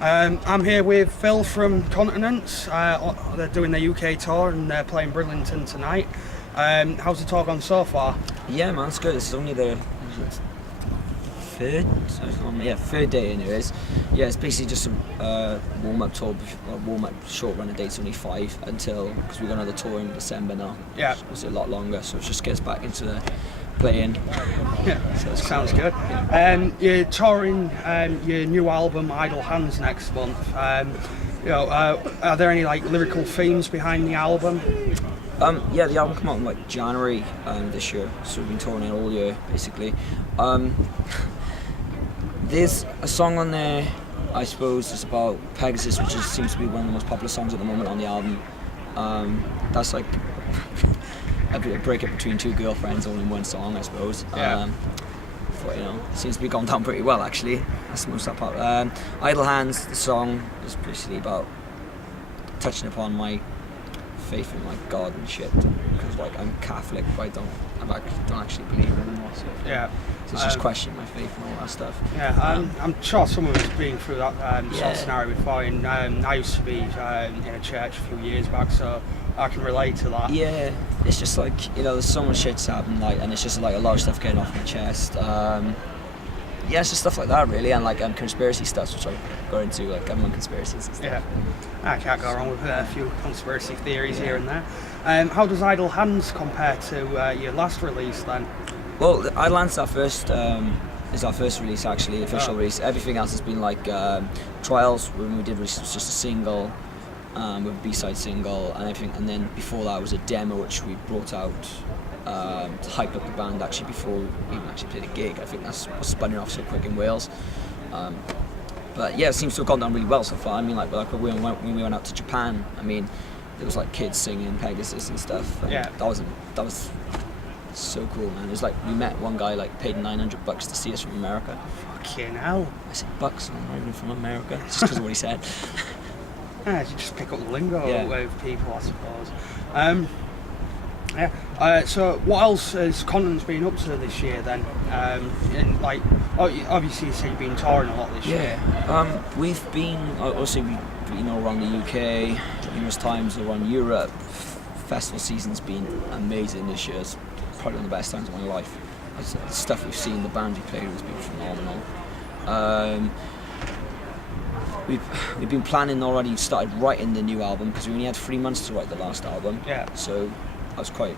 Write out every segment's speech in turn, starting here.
I'm here with Phil from Continents. They're doing their UK tour and they're playing Bridlington tonight. How's the tour gone so far? Yeah, man, it's good. This is only the third day anyways. Yeah, it's basically just a warm-up tour, warm-up short run of dates, only 5 until, because we've got another tour in December now. Yeah. It's a lot longer, so it just gets back into the playing. Yeah, so sounds good. Yeah. You're touring your new album Idle Hands next month. Are there any lyrical themes behind the album? Yeah, the album came out in January this year, so we've been touring it all year basically. There's a song on there, I suppose, it's about Pegasus, which seems to be one of the most popular songs at the moment on the album. That's like a breakup between 2 girlfriends all in one song, I suppose. Yeah. But it seems to be gone down pretty well actually. That's most of that part. Idle Hands, the song, is basically about touching upon my faith in God and shit, because I'm Catholic, but I don't actually believe anymore. So yeah. So it's just questioning my faith and all that stuff. Yeah, I'm sure some of us have been through that sort of scenario before. And I used to be in a church a few years back, so I can relate to that. Yeah, it's just there's so much shit's happened, and it's just a lot of stuff getting off my chest. Yeah, it's just stuff like that really, and conspiracy stuff, which I go into, government conspiracies and stuff. Yeah, I can't go wrong with a few conspiracy theories here and there. How does Idle Hands compare to your last release then? Well, Idle Hands is our first release actually, official release. Everything else has been trials, when we did release just a single, with a B-side single and everything, and then before that was a demo which we brought out to hype up the band actually before we even actually played a gig. I think that's what's spinning off so quick in Wales. But yeah, it seems to have gone down really well so far. I mean, when we went out to Japan, I mean, there was kids singing Pegasus and stuff. And yeah. That was so cool, man. It was we met one guy paid $900 to see us from America. Fucking hell. I said bucks, I'm not even from America. It's just because of what he said. Yeah, you just pick up the lingo with people, I suppose. So what else has Continents been up to this year then? Obviously you say you've been touring a lot this year. We've been, obviously we've been all around the UK, numerous times around Europe. Festival season's been amazing this year. It's probably one of the best times of my life. The stuff we've seen, the bands we played with has been phenomenal. We've been planning already, started writing the new album, because we only had 3 months to write the last album. Yeah. So I was quite,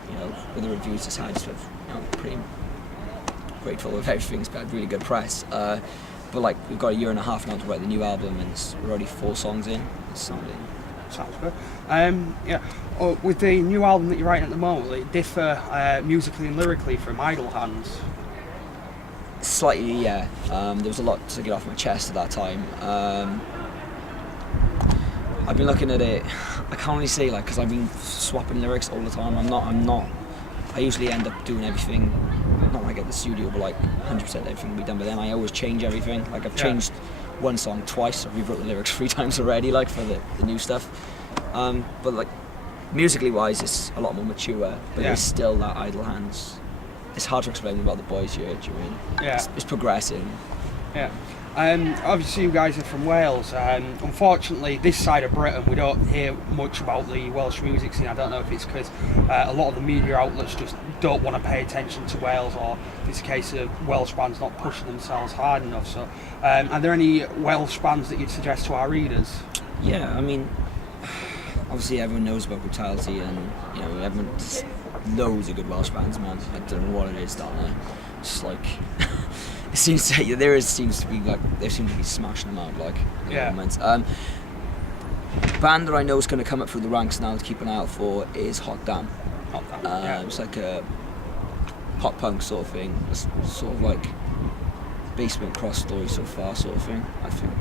with the reviews it's had, pretty grateful with everything. It's had really good press. But we've got a year and a half now to write the new album, and we're already 4 songs in. It's something. Sounds good. With the new album that you're writing at the moment, will it differ musically and lyrically from Idle Hands? Slightly, yeah. There was a lot to get off my chest at that time. I've been looking at it. I can't really say because I've been swapping lyrics all the time. I'm not. I usually end up doing everything. Not when I get in the studio, but 100% everything will be done. But then I always change everything. I've changed one song twice. I've rewrote the lyrics 3 times already, for the new stuff. But musically wise, it's a lot more mature. But it's still that Idle Hands. It's hard to explain about the boys here. Do you mean? Yeah. It's progressing. Yeah. Obviously you guys are from Wales. Unfortunately, this side of Britain we don't hear much about the Welsh music scene. I don't know if it's because a lot of the media outlets just don't want to pay attention to Wales, or if it's a case of Welsh bands not pushing themselves hard enough. So, are there any Welsh bands that you'd suggest to our readers? Yeah, I mean, obviously everyone knows about Brutality, and everyone loads of good Welsh bands, man. I don't know what it is down there. It's it seems to they seem to be smashing them out at the moment. Band that I know is going to come up through the ranks now to keep an eye out for is Hot Damn. It's a pop punk sort of thing. It's sort of basement cross story so far sort of thing. I think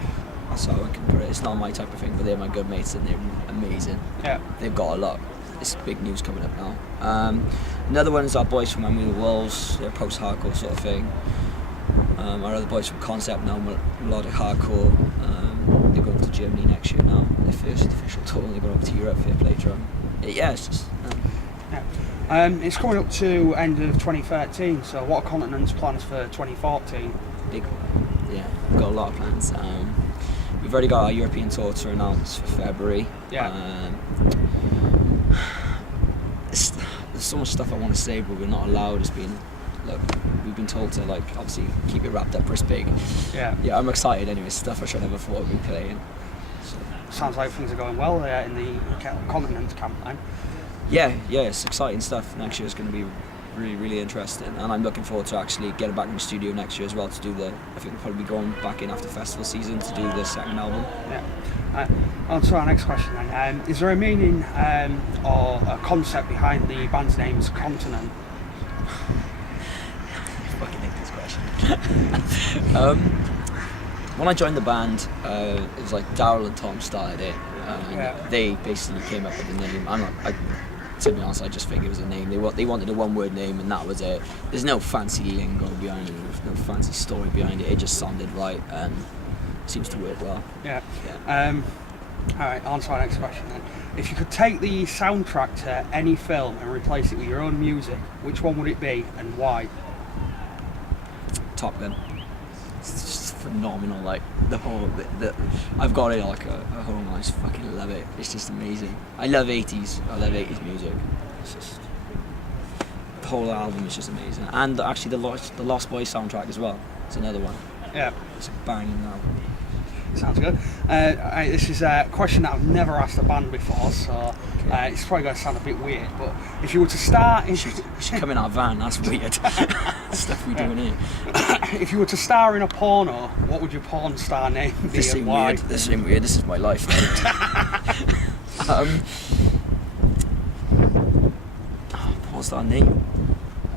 that's how I can put it. It's not my type of thing, but they're my good mates and they're amazing. Yeah. They've got a lot. It's big news coming up now. Another one is our boys from Amway the Wolves. They're post-hardcore sort of thing. Our other boys from Concept now, melodic hardcore. They're going to Germany next year now. Their first official tour. They're going over to Europe for Fair Play Drum. It's just. It's coming up to end of 2013. So what are Continents' plans for 2014? Big. Yeah, we've got a lot of plans. we've already got our European tour to announce for February. Yeah. There's so much stuff I want to say, but we're not allowed. We've been told to like obviously keep it wrapped up for big. Yeah. Yeah, I'm excited anyway. Stuff I should never thought I'd be playing. So. Sounds like things are going well there in the Continent campaign. Yeah, it's exciting stuff. Next year's going to be really, really interesting, and I'm looking forward to actually getting back in the studio next year as well to do I think we'll probably be going back in after festival season to do the second album. Yeah. On to our next question then. Is there a meaning or a concept behind the band's name's Continent? I fucking hate this question. When I joined the band, it was like Daryl and Tom started it. They basically came up with the name. To be honest, I just think it was a name. They wanted a one-word name, and that was it. There's no fancy lingo behind it. There's no fancy story behind it. It just sounded right, and seems to work well. Yeah. All right, on to our next question then. If you could take the soundtrack to any film and replace it with your own music, which one would it be and why? Top Gun. It's just phenomenal. Like the whole, I've got it like a home. I just fucking love it. It's just amazing. I love 80s. I love 80s music. It's just the whole album is just amazing. And actually the Lost Boys soundtrack as well. It's another one. Yeah. It's a banging album. Sounds good. This is a question that I've never asked a band before, so it's probably going to sound a bit weird, but if you were to star in... Should come in our van, that's weird. Stuff we're doing here. If you were to star in a porno, what would your porn star name be This and ain't why? weird. This ain't weird. This is my life. Porn star name?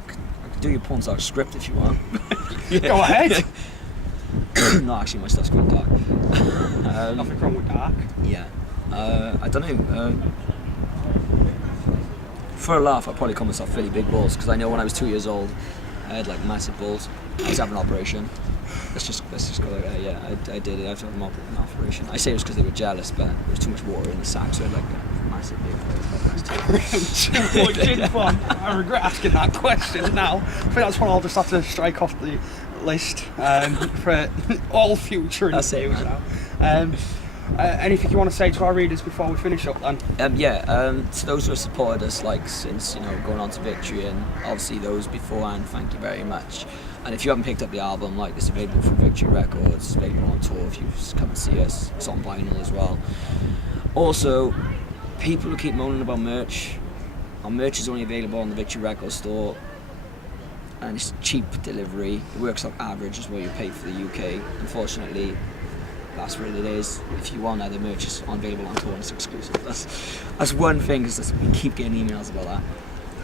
I could do your porn star script if you want. Go ahead. No, actually, my stuff's quite dark. Nothing wrong with dark. Yeah. I don't know. For a laugh, I'd probably call myself Philly Big Balls, because I know when I was 2 years old, I had like massive balls. I was having an operation. Let's just go like that. Yeah, I did it. I had to have an operation. I say it was because they were jealous, but there was too much water in the sack, so I had like a massive big balls. I regret asking that question now. I think that's one I'll just have to strike off the list for all future interviews now. Anything you want to say to our readers before we finish up then? To those who have supported us like since going on to Victory, and obviously those beforehand, thank you very much. And if you haven't picked up the album, like, it's available from Victory Records, it's available on tour if you come and see us. It's on vinyl as well. Also, people who keep moaning about merch, our merch is only available on the Victory Records store, and it's cheap delivery. It works out average as what you pay for the UK. Unfortunately, that's what it is. If you want other merch, it's available on tour and it's exclusive. That's one thing, because we keep getting emails about that.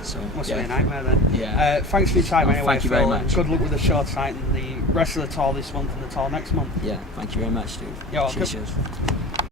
So must be a nightmare then. Yeah. Thanks for your time anyway. Thank you very much. Good luck with the show tonight and the rest of the tour this month and the tour next month. Yeah, thank you very much, dude. You're welcome. Cheers.